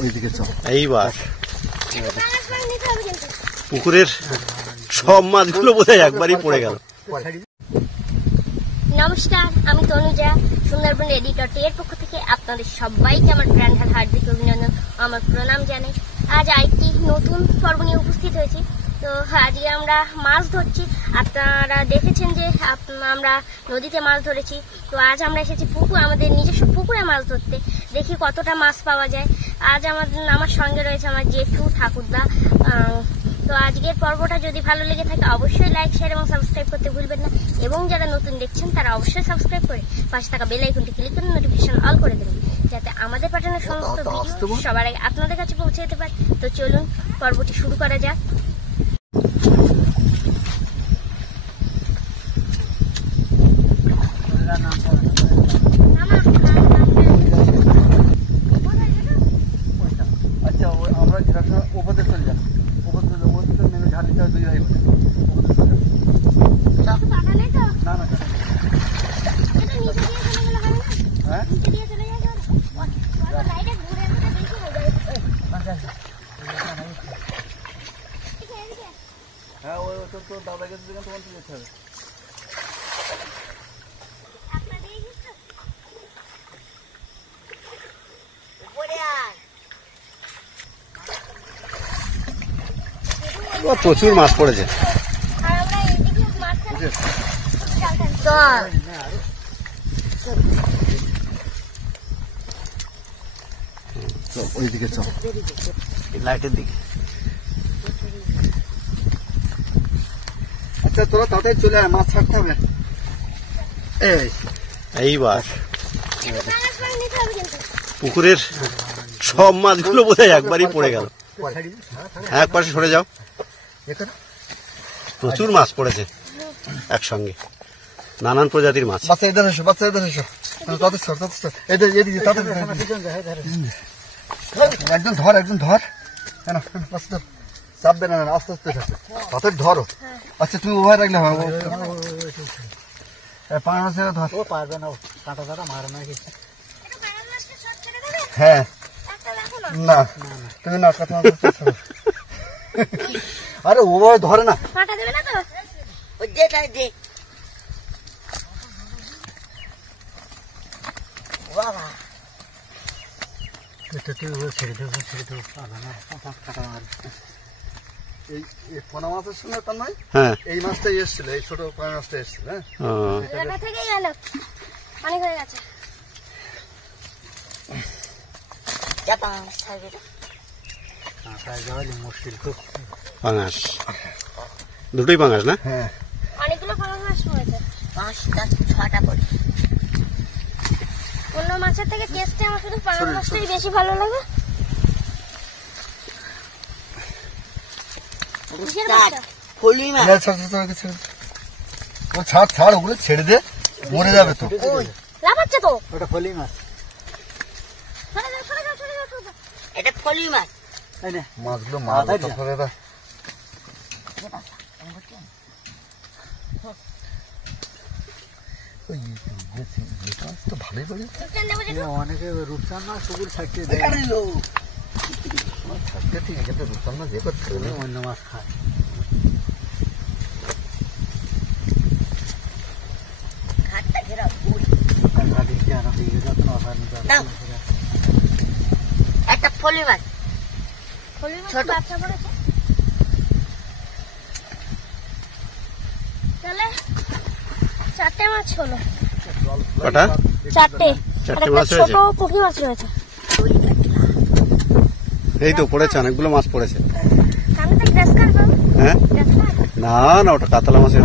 ওইদিকে চল। এইবার পুকুরের সব মাছগুলো বোধহয় একবারই পড়ে গেল। নমস্কার, আমি তনুজা, সুন্দরবন এডিটর এর পক্ষ থেকে আপনাদের সবাইকে আমার প্রাণঢাল হার্দিক অভিনন্দন, আমার প্রণাম জানাই। আজ আরেকটি নতুন পর্ব নিয়ে উপস্থিত হয়েছি। তো আজকে আমরা মাছ ধরছি। আপনারা দেখেছেন যে আমরা নদীতে মাছ ধরেছি। তো আজ আমরা এসেছি আমাদের নিজস্ব পুকুরে মাছ ধরতে, দেখি কতটা মাছ পাওয়া যায়। আজ আমার সঙ্গে রয়েছে আমার জেঠু ঠাকুরদা। তো আজকের পর্বটা যদি ভালো লেগে থাকে অবশ্যই লাইক, শেয়ার এবং সাবস্ক্রাইব করতে ভুলবেন না, এবং যারা নতুন দেখছেন তারা অবশ্যই সাবস্ক্রাইব করে পাশে থাকা বেল আইকনটি ক্লিক করে নোটিফিকেশন অল করে দেবেন, যাতে আমাদের পাঠানো সমস্ত ভিডিও সবার আগে আপনাদের কাছে পৌঁছে যেতে পারে। তো চলুন পর্বটি শুরু করা যাক। আচ্ছা, আমরা ওপরে চলে যাবো, ওপরে নেমে ঝালিটা দুই ভাই বলে না না হ্যাঁ হ্যাঁ, ওই তো দাদা গেছে যেখানে তোমার যেতে হবে। প্রচুর মাছ পড়েছে। ওইদিকে চল, লাইটের দিকে। আচ্ছা, তোরা তাড়াতাড়ি চলে আয়, মাছ ছাড়তে হবে। এইবার পুকুরের সব মাছগুলো বোধহয় একবারই পড়ে গেল। এক পাশে সরে যাও, প্রচুর মাছ পড়েছে একসঙ্গে, নানান প্রজাতির মাছ। বাচ্চা এদের এসো, বাচ্চা এদের এসো, তাদের সর, তাদের সর, এদিকে তাদের একজন ধর, একজন ধর, চাপ দেন না, আস্তে আস্তে তাদের ধরো। আচ্ছা, তুমি ওভার রাখলে হবে, পাঁচ মাসে ধর। ও পারবে না, কাঁটা কাঁটা মারে না কি? হ্যাঁ না, তুমি না কাঁটা। আরে ওভাবে ধরে না, কাঁটা দেবে না তো? বাবা ছেড়ে দেবো, ছেড়ে দেবো। এই পোনা মাছের সঙ্গে তার নয়, হ্যাঁ, এই মাছটাই এসেছিল, এই ছোট পোনা মাছটা এসেছিল। হ্যাঁ, থেকেই গেল, অনেক হয়ে গেছে। মুশকিল খুব। পাঙাশ, দুটোই পাঙাশ না? হ্যাঁ, অনেকগুলো পাঙাশ মাছ পড়েছে, 5-6টা করে। অন্য মাছের থেকে টেস্টে আমার শুধু পাঙাশ মাছটাই বেশি ভালো লাগে। ছাড় ছাড়, ওগুলো ছেড়ে দে, মরে যাবে তো। লাফাচ্ছে তো, ওটা ফলি মাছ। এটা ফলি মাছ। মাছগুলো মাছ তো ভালোই পড়ে। অনেকে রূপচান মাছ পুকুর ছাড়তে দেয়, ছাড়তে ঠিক আছে, কিন্তু রূপচান মাছ যে করতে অন্য মাছ খায়। একটা ফলি মাছ, ফলি মাছ বাচ্চা পড়েছে। তাহলে 4টে মাছ হলো। কটা? 4টে। চারটে মাছ ছোট পুঁটি মাছ রয়েছে। এই তো পড়েছে, অনেকগুলো মাছ পড়েছে। হ্যাঁ, না না, ওটা কাতলা মাছের।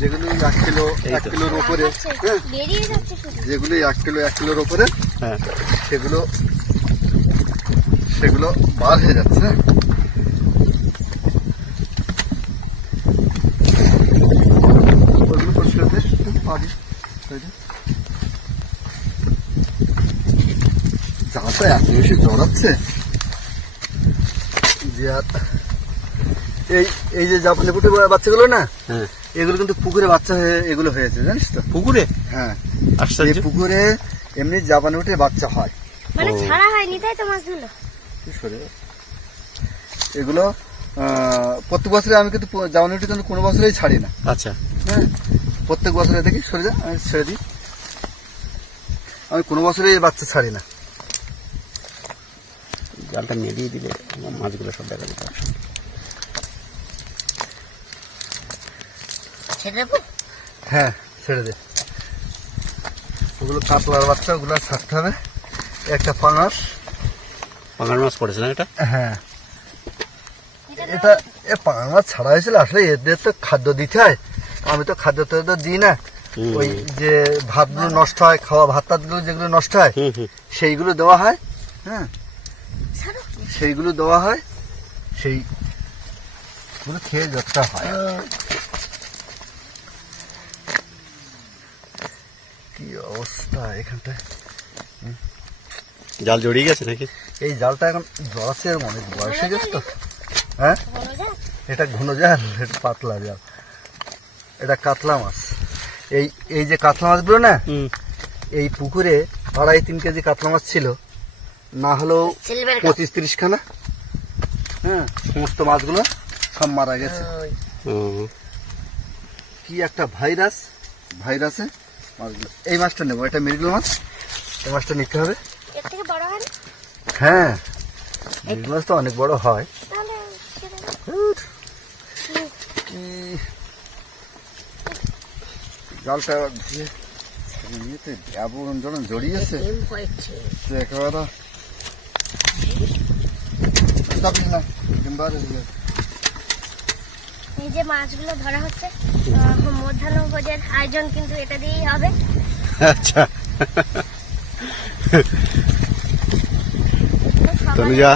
যেগুলো 1 কিলো 1 কিলোর উপরে, যেগুলো 1 কিলোর উপরে, হ্যাঁ, সেগুলো বার হয়ে যাচ্ছে। ওইগুলো পরিষ্কার পারি জালটা এত বেশি জড়াচ্ছে যে, এই যে জাপানি পুঁটি বাচ্চাগুলো না, এগুলো কিন্তু পুকুরে বাচ্চা হয়ে এগুলো হয়েছে, জানিস তো? পুকুরে? হ্যাঁ, আশ্চর্য। এই পুকুরে এমনি জাপানি উঠে বাচ্চা হয়, মানে ছাড়া হয়নি তাই তো মাছগুলো? এগুলো প্রত্যেক বছরে আমি কিন্তু জাপানি উঠে কিন্তু কোনো বছরেই ছাড়ি না। আচ্ছা, হ্যাঁ, প্রত্যেক বছরে দেখি সরে যা, আমি ছেড়ে দিই। আমি কোনো বছরেই বাচ্চা ছাড়ি না। জালটা নেড়িয়ে দিলে আমার মাছগুলো সব দেখা যেত। ছেড়ে দেবো? হ্যাঁ, ছেড়ে দে। ওগুলো কাতলার বাচ্চা, ওগুলো ছাড়তে হবে। একটা পাঙাশ মাছ পড়েছে না এটা? হ্যাঁ, এটা পাঙাশ মাছ ছাড়া হয়েছিল। আসলে এদের তো খাদ্য দিতে হয়, আমি তো খাদ্য তো দিই না। ওই যে ভাতগুলো নষ্ট হয়, খাওয়া ভাত টাতগুলো যেগুলো নষ্ট হয় সেইগুলো দেওয়া হয়। হ্যাঁ, সেইগুলো দেওয়া হয়, সেইগুলো খেয়ে যতটা হয়। কি অবস্থা এখানটায়! জাল জড়িয়ে গেছে নাকি? এই জালটা এখন জড়াচ্ছে, এর অনেক বয়স হয়ে গেছে তো। হ্যাঁ, এটা ঘন জাল, এটা পাতলা জাল, এটা কাতলা মাছ। এই যে কাতলা মাছগুলো না, এই পুকুরে 2.5-3 কেজি কাতলা মাছ ছিল, না হলেও 25-30 খানা। হ্যাঁ, সমস্ত মাছগুলো সব মারা গেছে। কি একটা ভাইরাসে মাছগুলো। এই মাছটা নেবো, এটা মৃগেল মাছ, এই মাছটা নিতে হবে। হ্যাঁ, মৃগেল মাছ তো অনেক বড় হয়। জালটা ধুয়ে নিয়েতে আবরণ যখন জড়িয়েছে একেবারে না। এই যে মাছগুলো ধরা হচ্ছে, মধ্যাহ্ন ভোজের আয়োজন কিন্তু এটা দিয়েই হবে। আচ্ছা, তনুজা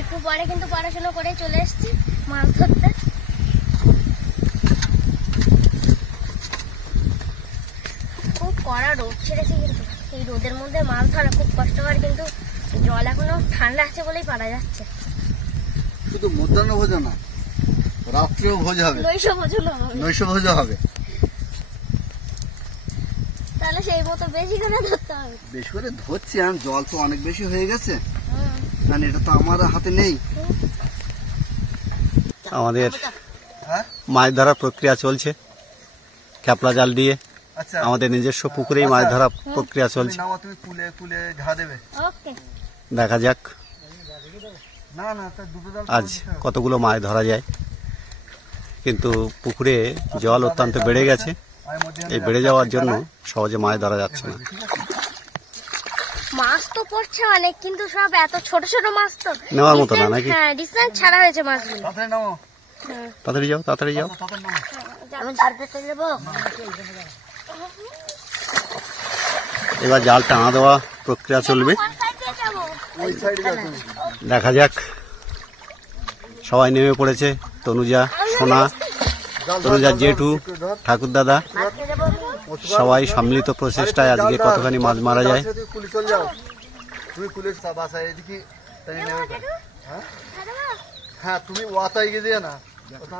একটু পরে কিন্তু পড়াশোনা করে চলে এসেছি মাছ ধরতে। খুব কড়া রোদ ছেড়েছে, কিন্তু এই রোদের মধ্যে মাছ ধরা খুব কষ্টকর, কিন্তু জল এখনো ঠান্ডা আছে বলেই পারা যাচ্ছে। শুধু মধ্যাহ্ন ভোজ না, রাত্রেও ভোজ হবে, নৈশ ভোজ হবে। তাহলে সেই মতো বেশি করে ধরতে হবে। বেশি করে ধরছি, আর জল তো অনেক বেশি হয়ে গেছে, কারণ এটা তো আমার হাতে নেই। আমাদের মাছ ধরার প্রক্রিয়া চলছে ক্যাপলা জাল দিয়ে। আমাদের নিজস্ব পুকুরেই মাছ ধরা প্রক্রিয়া চলছে। তুমি কুলে কুলে ঘা দেবে। দেখা যাক আজ কতগুলো মাছ ধরা যায়। কিন্তু পুকুরে জল অত্যন্ত বেড়ে গেছে, এই বেড়ে যাওয়ার জন্য সহজে মাছ ধরা যাচ্ছে না। মাছ তো পড়ছে অনেক, কিন্তু সব এত ছোট ছোট মাছ তো নেওয়ার মতো না নাকি? হ্যাঁ, রিসেন্ট ছাড়া হয়েছে মাছগুলো। তাড়াতাড়ি যাও, তাড়াতাড়ি যাও। এবার জাল টানা দেওয়া প্রক্রিয়া চলবে, দেখা যাক। সবাই নেমে পড়েছে, তনুজা, সোনা, তনুজার জেঠু, ঠাকুর দাদা, সবাই সম্মিলিত প্রচেষ্টায় আজকে কতখানি মাছ মারা যায়। হ্যাঁ, তুমি ওয়াতাই গিয়ে দিয়ে না,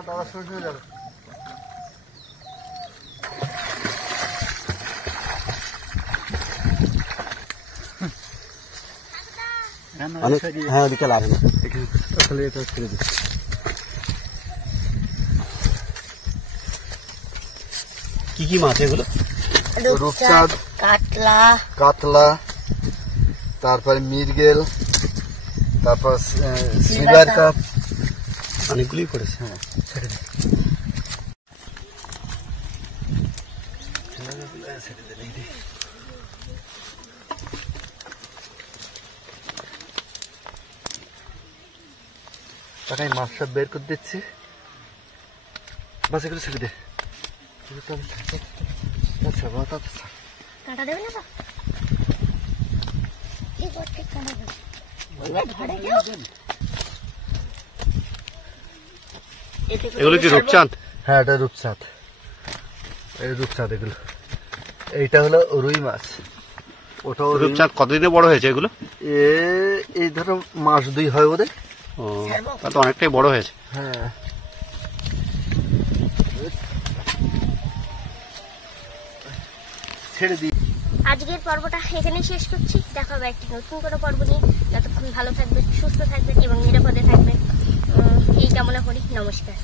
দাদার সঙ্গে যাবে। হ্যাঁ, ওদিকে লাগে না। কি কি মাছ এগুলো? রূপচাঁদ, কাতলা, তারপরে মৃগেল, তারপর সিলভার কাপ, অনেকগুলোই পড়েছে। হ্যাঁ, ছেড়ে দিই। তাকাই মাছ সব বের করে দিচ্ছি, বাস এগুলো ছেড়ে দে। কাঁটা দেবে না তো? এগুলো কি রূপচাঁদ? হ্যাঁ, এটা রূপচাঁদ, এই রূপচাঁদ। এগুলো এইটা হলো রুই মাছ। ওটাও রূপচাঁদ। কতদিনে বড় হয়েছে এগুলো? এই ধরো মাস 2 হয় বোধহয়। তা তো অনেকটাই বড় হয়েছে। হ্যাঁ, ছেড়ে দিই। আজকের পর্বটা এখানেই শেষ করছি। দেখা হবে একটি নতুন কোনো পর্ব নিয়ে। যতক্ষণ ভালো থাকবেন, সুস্থ থাকবেন এবং নিরাপদে থাকবেন এই কামনা করি। নমস্কার।